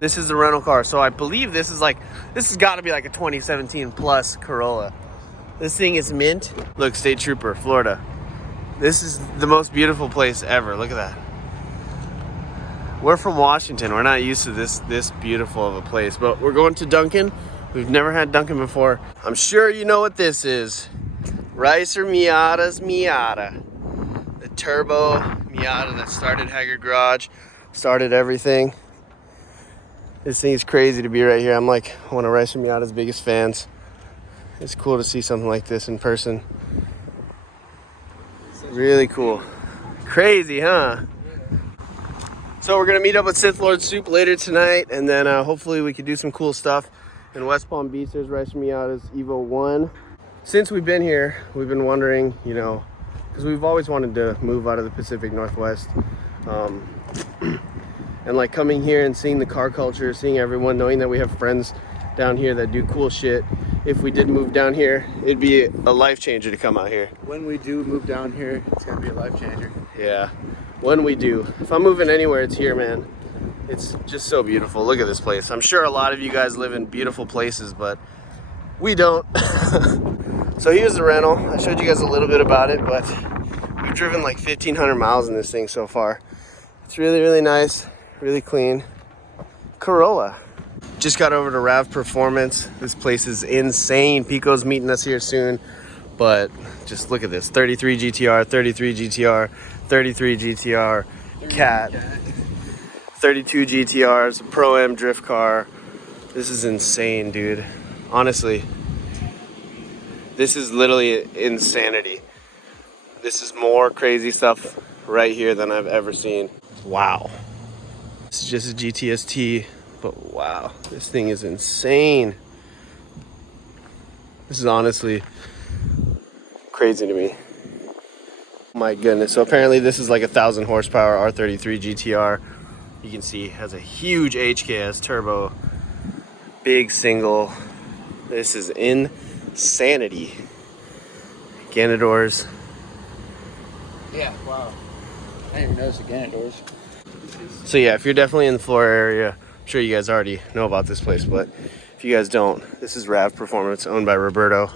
This is the rental car. So I believe this has got to be like a 2017 plus Corolla. This thing is mint. Look, State Trooper, Florida. This is the most beautiful place ever. Look at that. We're from Washington. We're not used to this beautiful of a place, but we're going to Dunkin'. We've never had Dunkin' before. I'm sure you know what this is. Ricer Miata's Miata. The turbo Miata that started Haggard Garage, started everything. This thing is crazy to be right here. I'm like one of Ricer Miata's biggest fans. It's cool to see something like this in person. Really cool. Crazy, huh? So we're gonna meet up with Sith Lord Soup later tonight, and then hopefully we can do some cool stuff in West Palm Beach. There's Ricer Miata's Evo 1. Since we've been here, we've been wondering, you know, because we've always wanted to move out of the Pacific Northwest. And like coming here and seeing the car culture, seeing everyone, knowing that we have friends down here that do cool shit. If we did move down here, it'd be a life changer to come out here. When we do move down here, it's gonna be a life changer. Yeah, when we do. If I'm moving anywhere, it's here, man. It's just so beautiful. Look at this place. I'm sure a lot of you guys live in beautiful places, but we don't. So here's the rental. I showed you guys a little bit about it, but we've driven like 1,500 miles in this thing so far. It's really, really nice, really clean. Corolla. Just got over to Rav Performance. This place is insane. Pico's meeting us here soon, but just look at this. 33 GTR, 33 GTR, 33 GTR, Cat, 32 GTRs, Pro-Am drift car. This is insane, dude. Honestly, this is literally insanity. This is more crazy stuff right here than I've ever seen. Wow. This is just a GTST. But wow, this thing is insane. This is honestly crazy to me. My goodness. So apparently this is like 1,000 horsepower R33 GTR. You can see it has a huge HKS turbo. Big single. This is insanity. Ganadors. Yeah, wow. I didn't even notice the Ganadors. So yeah, if you're definitely in the Florida area, I'm sure you guys already know about this place, but if you guys don't, this is Rav Performance, owned by Roberto.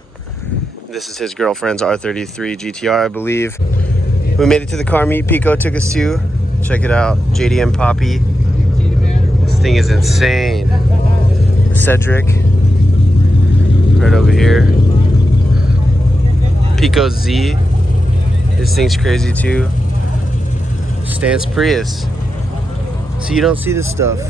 This is his girlfriend's R33 GTR, I believe. We made it to the car meet Pico took us to. Check it out, JDM Poppy. This thing is insane. Cedric, right over here. Pico Z, this thing's crazy too. Stance Prius. So you don't see this stuff.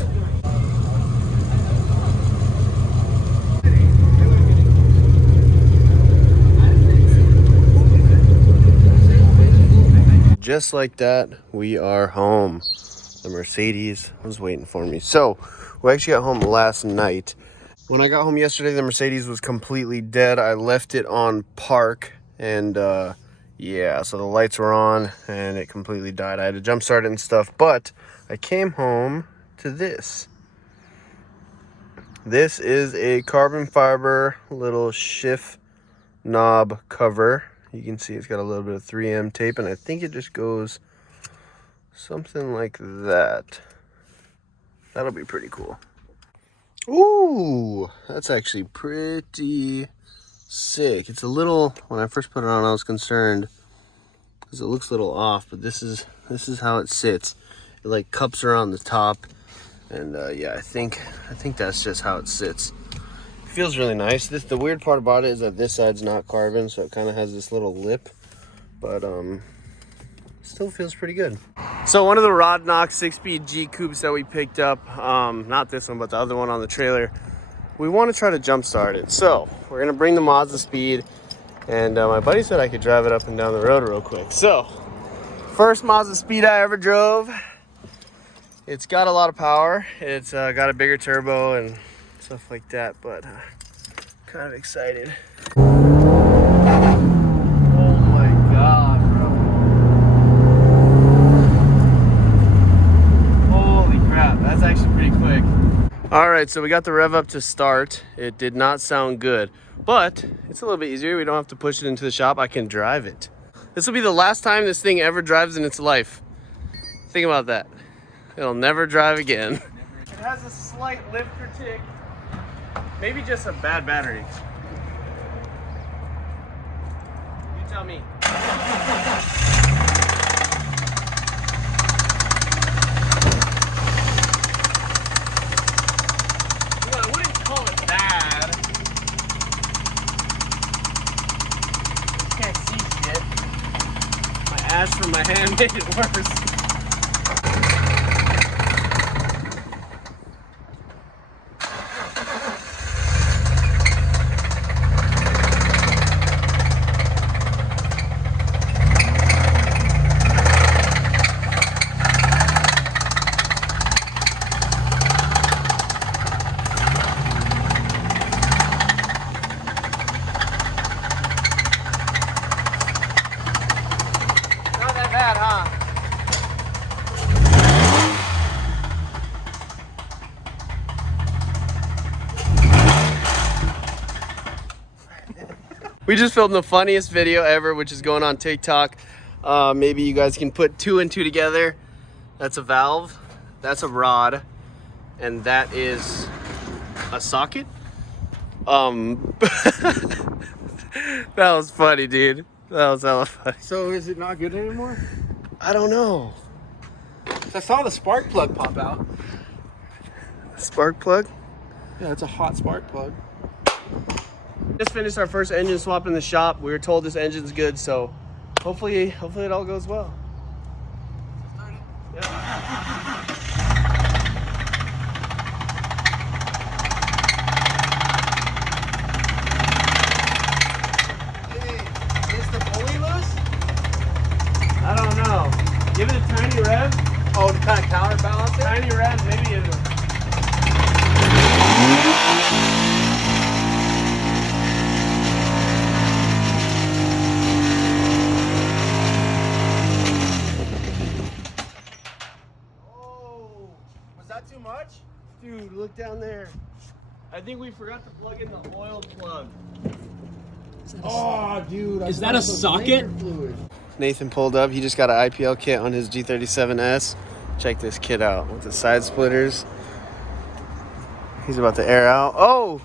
Just like that, we are home. The Mercedes was waiting for me. So we actually got home last night. When I got home yesterday, the Mercedes was completely dead. I left it on park, and yeah, so the lights were on and it completely died. I had to jump start it and stuff, but I came home to this. This is a carbon fiber little shift knob cover. You can see it's got a little bit of 3M tape, and I think it just goes something like that. That'll be pretty cool. Ooh, that's actually pretty sick. It's a little, when I first put it on, I was concerned because it looks a little off, but this is how it sits. It like cups around the top, and yeah, I think that's just how it sits. Feels really nice. The weird part about it is that this side's not carbon, so it kind of has this little lip, but still feels pretty good. So one of the Rod Knox 6-speed G coupes that we picked up, not this one but the other one on the trailer, we want to try to jump start it. So we're gonna bring the Mazda Speed, and my buddy said I could drive it up and down the road real quick. So first Mazda Speed I ever drove. It's got a lot of power. It's got a bigger turbo and stuff like that, but kind of excited. Oh my god, bro. Holy crap, that's actually pretty quick. All right, so we got the rev up to start. It did not sound good, but it's a little bit easier. We don't have to push it into the shop. I can drive it. This will be the last time this thing ever drives in its life. Think about that. It'll never drive again. It has a slight lift or tick. Maybe just a bad battery. You tell me. Well, I wouldn't call it bad. Can't see shit. My ash from my hand made it worse. Bad, huh? We just filmed the funniest video ever, which is going on TikTok. Maybe you guys can put 2 and 2 together. That's a valve, that's a rod, and that is a socket. That was funny, dude. That was hella funny. So is it not good anymore? I don't know. I saw the spark plug pop out. Spark plug? Yeah, it's a hot spark plug. Just finished our first engine swap in the shop. We were told this engine's good, so hopefully it all goes well. Yeah. I don't know. Give it a tiny rev. Oh, to kind of counterbalance it? Tiny rev, maybe it'll. Oh, was that too much? Dude, look down there. I think we forgot to plug in the oil plug. Oh, dude. Is that a socket? Nathan pulled up. He just got an IPL kit on his G37S. Check this kit out with the side splitters. He's about to air out. Oh!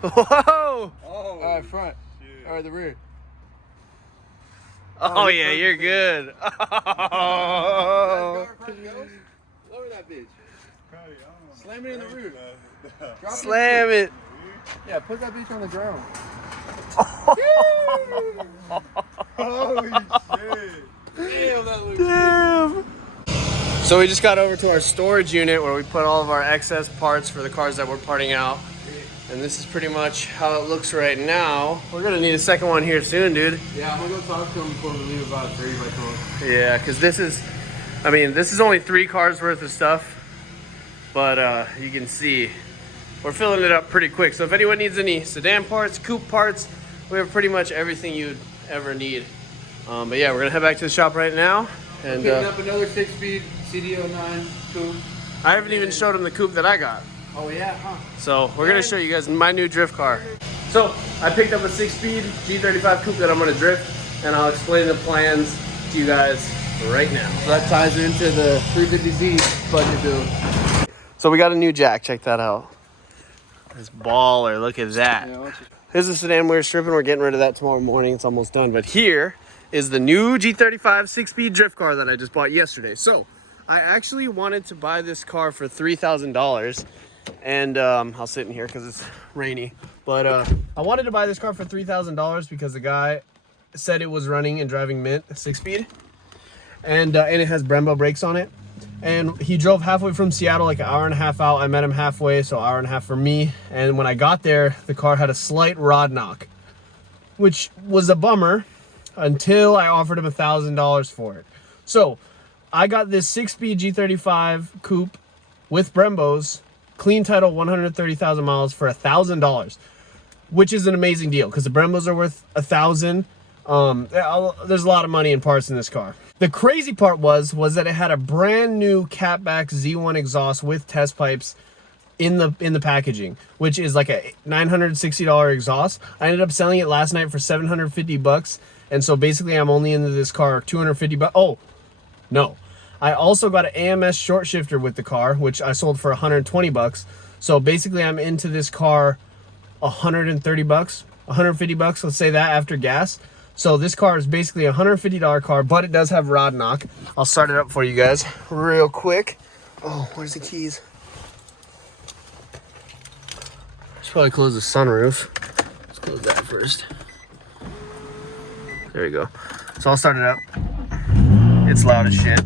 Whoa! Oh, all right, front. Shit. All right, the rear. Oh, yeah, you're good. Oh. Lower that bitch. Slam it in the rear. Drop Slam it. Yeah, put that bitch on the ground. Holy shit. Damn, that looks Damn. So we just got over to our storage unit where we put all of our excess parts for the cars that we're parting out. And this is pretty much how it looks right now. We're gonna need a second one here soon, dude. Yeah, I'm gonna go talk to him before we leave about 3 by 12. Yeah, because this is only 3 cars worth of stuff. But you can see we're filling it up pretty quick. So if anyone needs any sedan parts, coupe parts, we have pretty much everything you'd ever need. But yeah, we're gonna head back to the shop right now. And Picking up another 6-speed CD09 coupe. I haven't even showed them the coupe that I got. Oh yeah, huh? So we're gonna show you guys my new drift car. So I picked up a 6-speed G35 coupe that I'm gonna drift, and I'll explain the plans to you guys right now. So that ties into the 350Z budget build. So we got a new jack, check that out. This baller, look at that. Yeah, Here's the sedan we were stripping. We're getting rid of that tomorrow morning. It's almost done. But here is the new G35 6-speed drift car that I just bought yesterday. So I actually wanted to buy this car for $3,000. And I'll sit in here because it's rainy. But I wanted to buy this car for $3,000 because the guy said it was running and driving mint, 6-speed. And it has Brembo brakes on it. And he drove halfway from Seattle, like an hour and a half out. I met him halfway, so hour and a half for me. And when I got there, the car had a slight rod knock, which was a bummer until I offered him $1,000 for it. So I got this 6-speed G35 coupe with Brembos, clean title, 130,000 miles for $1,000, which is an amazing deal because the Brembos are worth $1,000. There's a lot of money in parts in this car. The crazy part was that it had a brand new catback Z1 exhaust with test pipes in the packaging, which is like a $960 exhaust. I ended up selling it last night for $750, and so basically I'm only into this car $250. Oh no, I also got an AMS short shifter with the car, which I sold for 120 bucks. So basically I'm into this car 130 bucks, 150 bucks, let's say that, after gas. So this car is basically a $150 car, but it does have rod knock. I'll start it up for you guys real quick. Oh, where's the keys? Should probably close the sunroof. Let's close that first. There you go. So I'll start it up. It's loud as shit,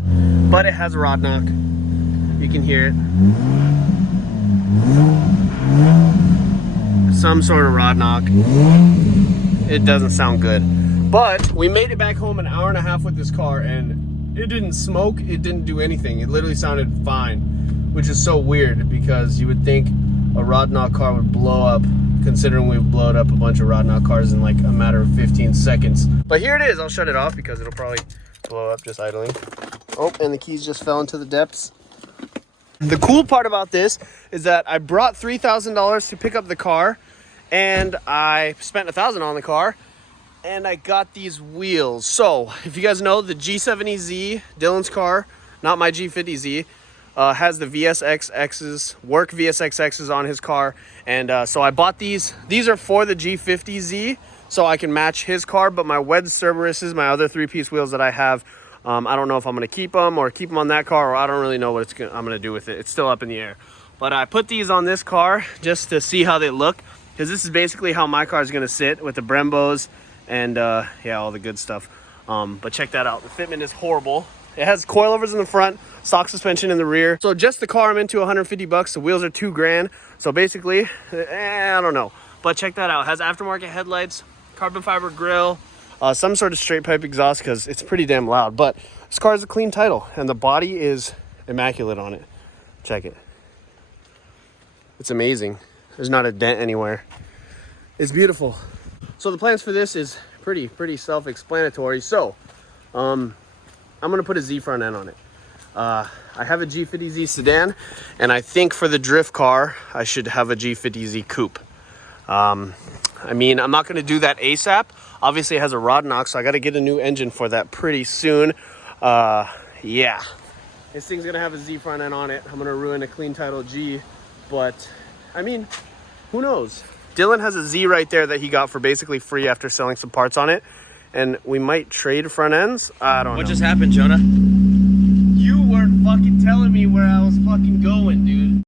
but it has a rod knock. You can hear it. Some sort of rod knock. It doesn't sound good. But we made it back home an hour and a half with this car, and it didn't smoke, it didn't do anything. It literally sounded fine, which is so weird because you would think a rod knock car would blow up, considering we've blown up a bunch of rod knock cars in like a matter of 15 seconds. But here it is. I'll shut it off because it'll probably blow up just idling. Oh, and the keys just fell into the depths. The cool part about this is that I brought $3,000 to pick up the car, and I spent $1,000 on the car, and I got these wheels. So if you guys know, the G70Z, Dylan's car, not my G50Z, has the VSXXs, work VSXXs on his car. And so I bought these. These are for the G50Z, so I can match his car, but my Wed Cerberuses, my other 3-piece wheels that I have, I don't know if I'm going to keep them or keep them on that car, or I don't really know what I'm going to do with it. It's still up in the air. But I put these on this car just to see how they look, because this is basically how my car is going to sit with the Brembos and yeah, all the good stuff. But check that out. The fitment is horrible. It has coilovers in the front, stock suspension in the rear. So just the car I'm into 150 bucks. The wheels are $2,000. So basically, I don't know. But check that out. It has aftermarket headlights, carbon fiber grille, some sort of straight pipe exhaust because it's pretty damn loud. But this car is a clean title, and the body is immaculate on it. Check it. It's amazing. There's not a dent anywhere. It's beautiful. So the plans for this is pretty self-explanatory. So, I'm gonna put a Z front end on it. I have a G50Z sedan, and I think for the drift car, I should have a G50Z coupe. I mean, I'm not gonna do that ASAP. Obviously it has a rod knock, so I gotta get a new engine for that pretty soon. Yeah. This thing's gonna have a Z front end on it. I'm gonna ruin a clean title G, but I mean, who knows? Dylan has a Z right there that he got for basically free after selling some parts on it. And we might trade front ends. I don't know. What just happened, Jonah? You weren't fucking telling me where I was fucking going, dude.